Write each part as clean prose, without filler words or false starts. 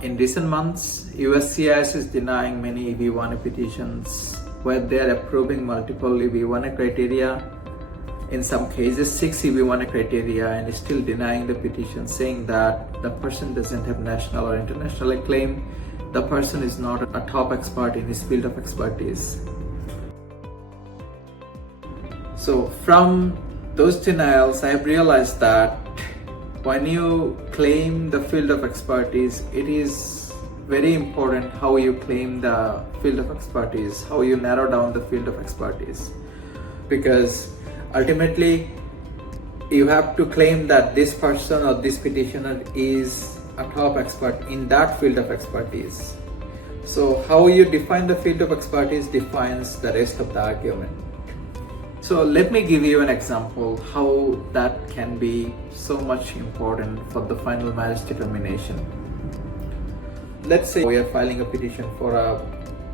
In recent months, USCIS is denying many EB-1A petitions where they are approving multiple EB-1A criteria, in some cases 6 EB-1A criteria, and still denying the petition, saying that the person doesn't have national or international acclaim, the person is not a top expert in his field of expertise. So from those denials, I have realized that when you claim the field of expertise, it is very important how you claim the field of expertise, how you narrow down the field of expertise. Because ultimately, you have to claim that this person or this petitioner is a top expert in that field of expertise. So how you define the field of expertise defines the rest of the argument. So let me give you an example how that can be so much important for the final marriage determination. Let's say we are filing a petition for a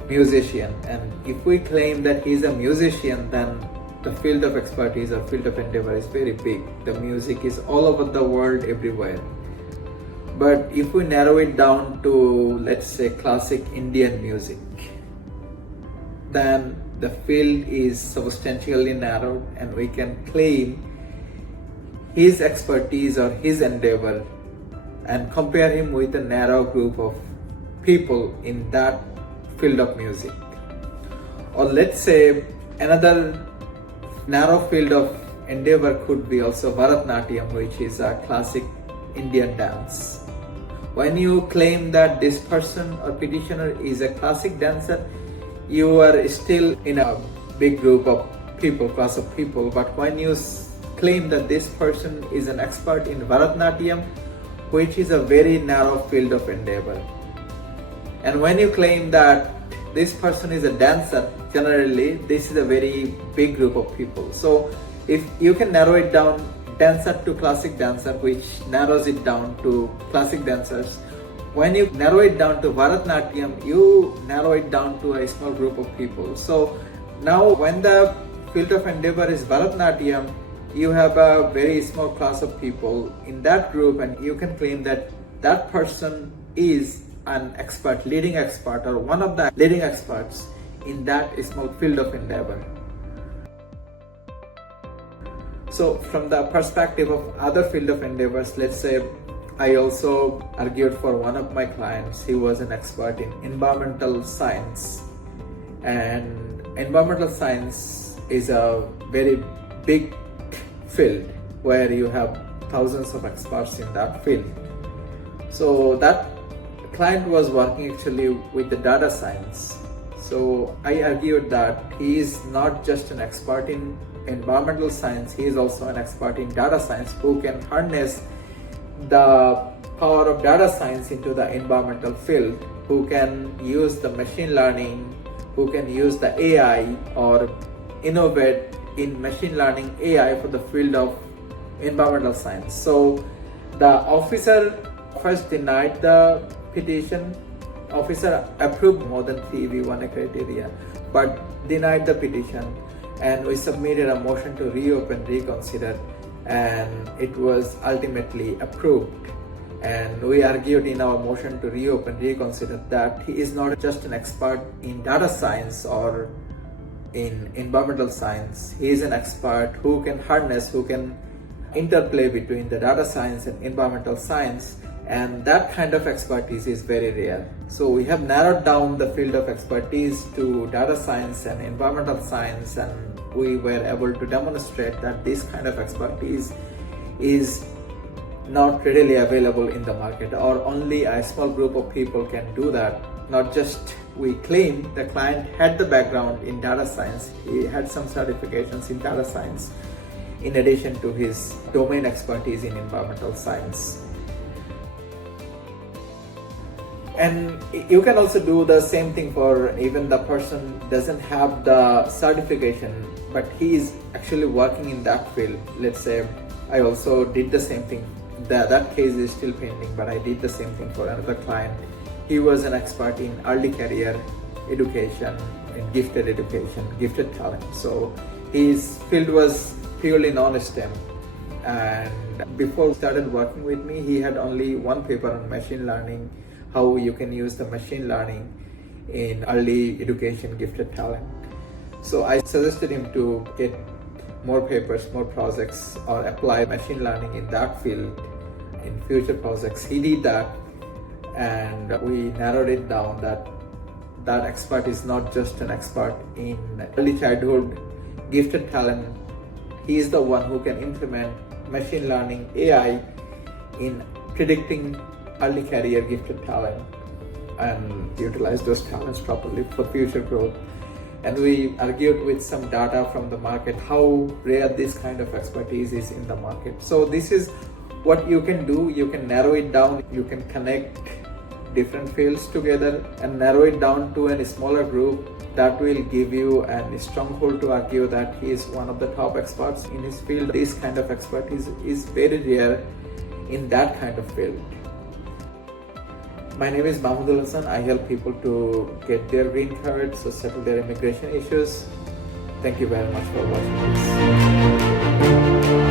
musician, and if we claim that he's a musician, then the field of expertise or field of endeavor is very big. The music is all over the world, everywhere. But if we narrow it down to, let's say, classic Indian music, then the field is substantially narrowed, and we can claim his expertise or his endeavor and compare him with a narrow group of people in that field of music. Or let's say another narrow field of endeavor could be also Bharatnatyam, which is a classic Indian dance. When you claim that this person or petitioner is a classic dancer, you are still in a big group of people, class of people. But when you claim that this person is an expert in Bharatnatyam, which is a very narrow field of endeavor, and when you claim that this person is a dancer, generally this is a very big group of people. So if you can narrow it down, dancer to classic dancer, which narrows it down to classic dancers. When you narrow it down to Bharatnatyam, you narrow it down to a small group of people. So now when the field of endeavor is Bharatnatyam, you have a very small class of people in that group, and you can claim that that person is an expert, leading expert, or one of the leading experts in that small field of endeavor. So from the perspective of other field of endeavors, let's say I also argued for one of my clients. He was an expert in environmental science, and environmental science is a very big field where you have thousands of experts in that field. So that client was working actually with the data science. So I argued that he is not just an expert in environmental science, he is also an expert in data science who can harness the power of data science into the environmental field, who can use the machine learning, who can use the AI or innovate in machine learning AI for the field of environmental science. So the officer first denied the petition. Officer approved more than 3 EB-1A criteria, but denied the petition, and we submitted a motion to reopen, reconsider, and it was ultimately approved. And we argued in our motion to reopen, reconsider that he is not just an expert in data science or in environmental science. He is an expert who can harness, who can interplay between the data science and environmental science, and that kind of expertise is very rare. So we have narrowed down the field of expertise to data science and environmental science, and we were able to demonstrate that this kind of expertise is not readily available in the market, or only a small group of people can do that. Not just we claim the client had the background in data science, he had some certifications in data science in addition to his domain expertise in environmental science. And you can also do the same thing for even the person doesn't have the certification, but he is actually working in that field. Let's say I also did the same thing. That case is still pending, but I did the same thing for another client. He was an expert in early career education, in gifted education, gifted talent. So his field was purely non-STEM, and before he started working with me, he had only one paper on machine learning, how you can use the machine learning in early education gifted talent. So I suggested him to get more papers, more projects, or apply machine learning in that field in future projects. He did that, and we narrowed it down that that expert is not just an expert in early childhood gifted talent. He is the one who can implement machine learning AI in predicting early career gifted talent and utilize those talents properly for future growth. And we argued with some data from the market how rare this kind of expertise is in the market. So this is what you can do. You can narrow it down. You can connect different fields together and narrow it down to a smaller group that will give you a stronghold to argue that he is one of the top experts in his field. This kind of expertise is very rare in that kind of field. My name is Hasan. I help people to get their green cards, so settle their immigration issues. Thank you very much for watching this.